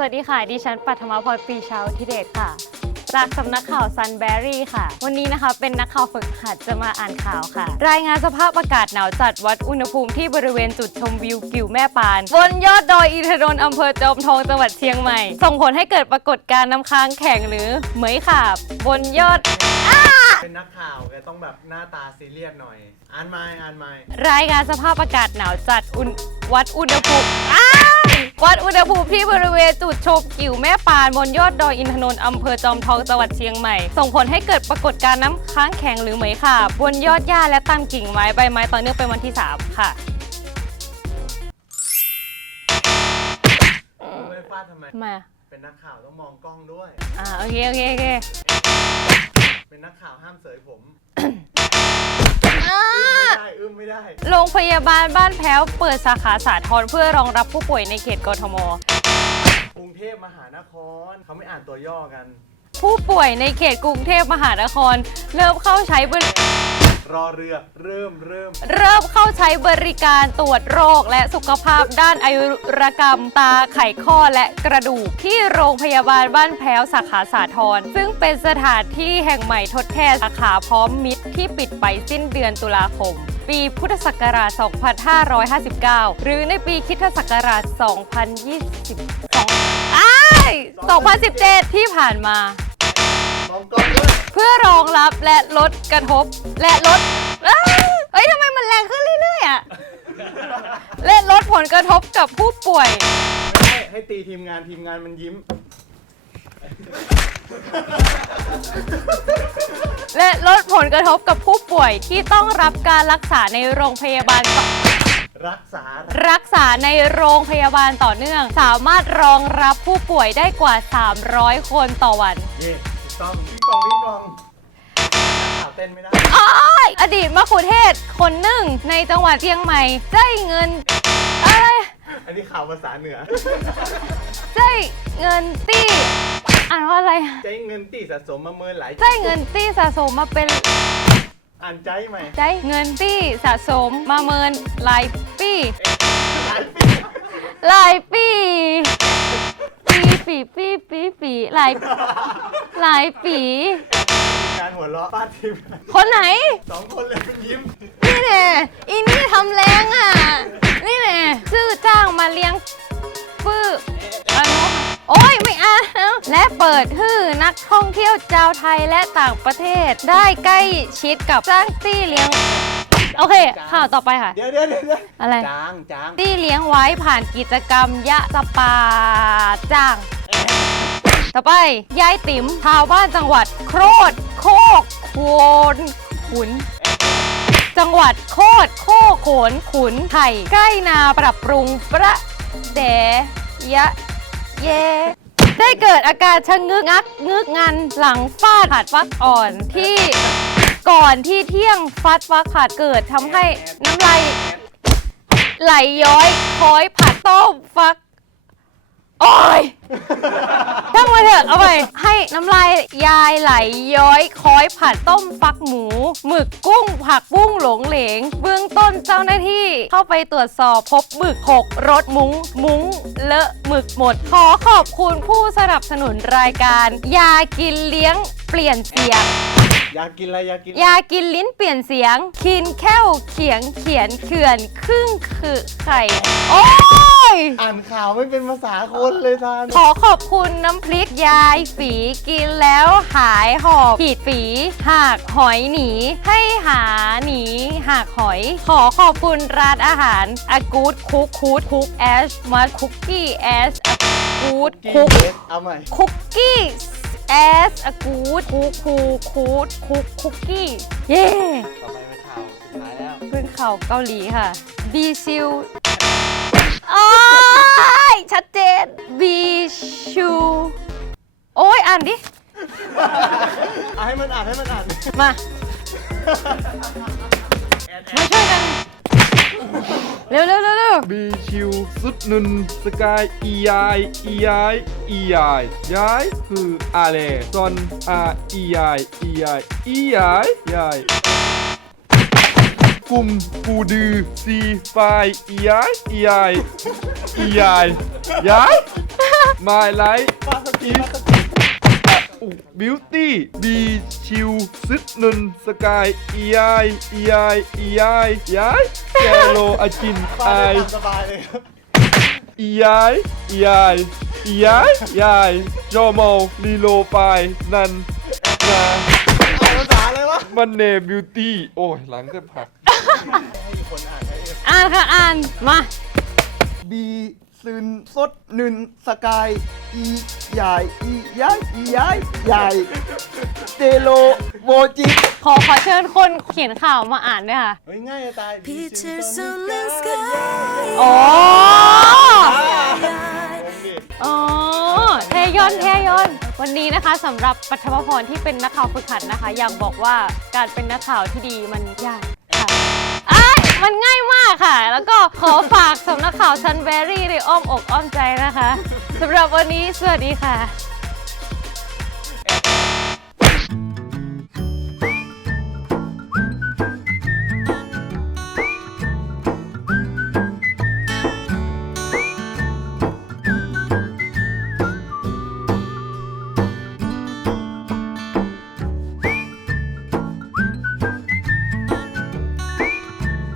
สวัสดีค่ะ ดิฉันปัทมาพรปรีชาวทิเดชค่ะ จากสำนักข่าวซันแบรี่ค่ะ วันนี้นะคะเป็นนักข่าวฝึกหัดจะมาอ่านข่าวค่ะ รายงานสภาพอากาศหนาวจัดวัดอุณหภูมิที่บริเวณจุดชมวิวกิวแม่ปาน บนยอดดอยอินทนนท์อำเภอจอมทองจังหวัดเชียงใหม่ ส่งผลให้เกิดปรากฏการณ์น้ำค้างแข็งหรือเหมยขาบบนยอดเป็นนักข่าวแกต้องแบบหน้าตาซีเรียสหน่อย อ่านไม่อ่านไม่รายงานสภาพอากาศหนาวจัดอุณวัดอุณหภูมิอ้าย วัดอุณหภูมิที่บริเวณจุดชมกิ่วแม่ปานบนยอดดอยอินทนนท์อำเภอจอมทองจังหวัดเชียงใหม่ ส่งผลให้เกิดปรากฏการณ์น้ำค้างแข็งหรือเหมยขาบบนยอดหญ้าและตามกิ่งไม้ใบไม้ต่อเนื่องเป็นวันที่ 3 ค่ะ ไม่ฟาดทำไม มาเป็นนักข่าวต้องมองกล้องด้วย อ่าโอเคโอเคโอเค เป็นนักข่าวห้ามเสยผม อ่าไม่ได้อึ้มไม่ได้ โรงพยาบาลบ้านแพ้วเปิดสาขาสาทรเพื่อรองรับผู้ป่วยในเขตกทม กรุงเทพมหานครเขาไม่อ่านตัวย่อกัน ผู้ป่วยในเขตกรุงเทพมหานคร เริ่มเข้าใช้บริรอเรือเริ่มเริ่ม เริ่มเข้าใช้บริการตรวจโรคและสุขภาพด้านอายุรกรรมตาไขข้อและกระดูก ที่โรงพยาบาลบ้านแพ้วสาขาสาทรซึ่งเป็นสถานที่แห่งใหม่ทดแทนสาขาพร้อมมิตรที่ปิดไปสิ้นเดือนตุลาคม ปีพุทธศักราช 2559 หรือในปีคริสตศักราช 2022อ้าย2017 ที่ผ่านมาม องกล้องด้วยเพื่อรองรับและลดกระทบและลดอ้าวเฮ้ยทำไมมันแรงขึ้นเรื่อยๆอะและลดผลกระทบกับผู้ป่วยไม่ได้ให้ตีทีมงานทีมงานมันยิ้ม และลดผลกระทบกับผู้ป่วยที่ต้องรับการรักษาในโรงพยาบาลต่อรักษารักษาในโรงพยาบาลต่อเนื่อง สามารถรองรับผู้ป่วยได้กว่า 300 คนต่อวัน เย่ถู กต้องพี่กองพี่กองนักข่าวเต้นไม่ได้อ้ายอดีตมะคุเทศก์คนหนึ่งในจังหวัดเชียงใหม่ได้เงินอะไรอันนี้ข่าวภาษาเหนือได้เงินตี้อ่านว่าอะไรใจเงินตีสะสมมาเมินหลายได้เงินตี้สะสมมาเป็นอ่านใจไหมได้เงินตี้สะสมมาเมินหลายปีหลายปีหลายปี ปีปีปีปีปีหลายหลายปีงานหัวเราะฟาดทีมงานคนไหน สองคนเลยเป็นยิ้มนี่แน่อีนี่ทำแรงอะ นี่แน่ซื้อจ้างมาเลี้ยงฟื้ออันนู้นโอ้ยไม่เอาและเปิดฮื้อนักท่องเที่ยวชาวไทยและต่างประเทศ ได้ใกล้ชิดกับสร้างตี้เลี้ยง โอเค ข่าวต่อไปค่ะ เดี๋ยวเดี๋ยวเดี๋ยวเดี๋ยวอะไร จางจางตี้เลี้ยงไว้ผ่านกิจกรรมยะสปาจ้าง ต่อไป ยายติ๋มชาวบ้านจังหวัด โครดโคกโคนขุน จังหวัดโคดโคโขนขุนไข่ใกล้นาปรับปรุงประแดยะเย ได้เกิดอาการชะงึกงักงึกงันหลังฟาดผัดฟักอ่อนที่ก่อนที่เที่ยงฟัดฟักผัดเกิดทำให้น้ำลายไหลย้อยคอยผัดต้มฟัก โอ้ยช่างมาเถอะเอาไปให้น้ำลายยายไหลย้อยคอยผัดต้มฟักหมู หมึกกุ้งผักบุ้งหลงเหลง เบื้องต้นเจ้าหน้าที่เข้าไปตรวจสอบพบหมึกหกรถมุ้ง มุ้ง เลอะหมึกหมด ขอขอบคุณผู้สนับสนุนรายการ ยากินเลี้ยงเปลี่ยนเสียง อยากกินอะไรอยากกินยากินลิ้นเปลี่ยนเสียงคินแค้วเขียงเขียนเขื่อนครึ่งคือไข่ โอ้ ย อ่านข่าวไม่เป็นภาษาคนเลยทานขอขอบคุณน้ำพริกยายฝีกินแล้วหายหอบขีดฝีหากหอยหนี ให้หาหนีหากหอย ขอขอบคุณร้านอาหารอากูดคุกคูดคุกแอชมาคุกกี้แอชกูดกินคุกเบสเอาใหม่คุกกี้แอสอากูดคุกคูคูดคุกคุกกี้เย้ต่อไปเป็นข่าวสุดท้ายแล้ว เพิ่งเข่าเกาหลีค่ะบีซิลโอ้ย ชัดเจนบีชูโอ้ยอ่านดิ อะให้มันอ่านให้มันอ่านมามาช่วยกัน เร็วเร็วเร็วเร็วบีชิวสุดนุนสกายอียายอียายอียายยายคืออะไรซอนอาอียายอียายอียายยาย กุมปูดือซีไฟอียายอียาย EI ย้าย My life is beauty be chill ซึดนุนสกาย EI EI EI ย้ายแกโลอาจินไอสบายเลยครับ EI EI EI ยายจอมอลีโลไปนันนาเอาภาษาอะไรวะ มันเนบิวตี้ โอ้ย หลังก็ผักให้คน อ่านให้เอฟอ่านค่ะอ่านมา บีซึนสดนึนสกาย อีใหญ่อีย้ายอีย้ายใหญ่เตโลโมจิ ขอขอเชิญคนเขียนข่าวมาอ่านด้วยค่ะ เฮ้ยง่ายจะตาย Pictures on the sky. อ๋อ อ๋อเทยอนเทยอน วันนี้นะคะสำหรับปัทมพรที่เป็นนักข่าวฝึกหัดนะคะ อยากบอกว่าการเป็นนักข่าวที่ดีมันยากค่ะอ้าย มันง่ายมากค่ะ แล้วก็ขอฝากสำนักข่าวซันเบอรี่ในอ้อมอกอ้อมใจนะคะสำหรับวันนี้สวัสดีค่ะ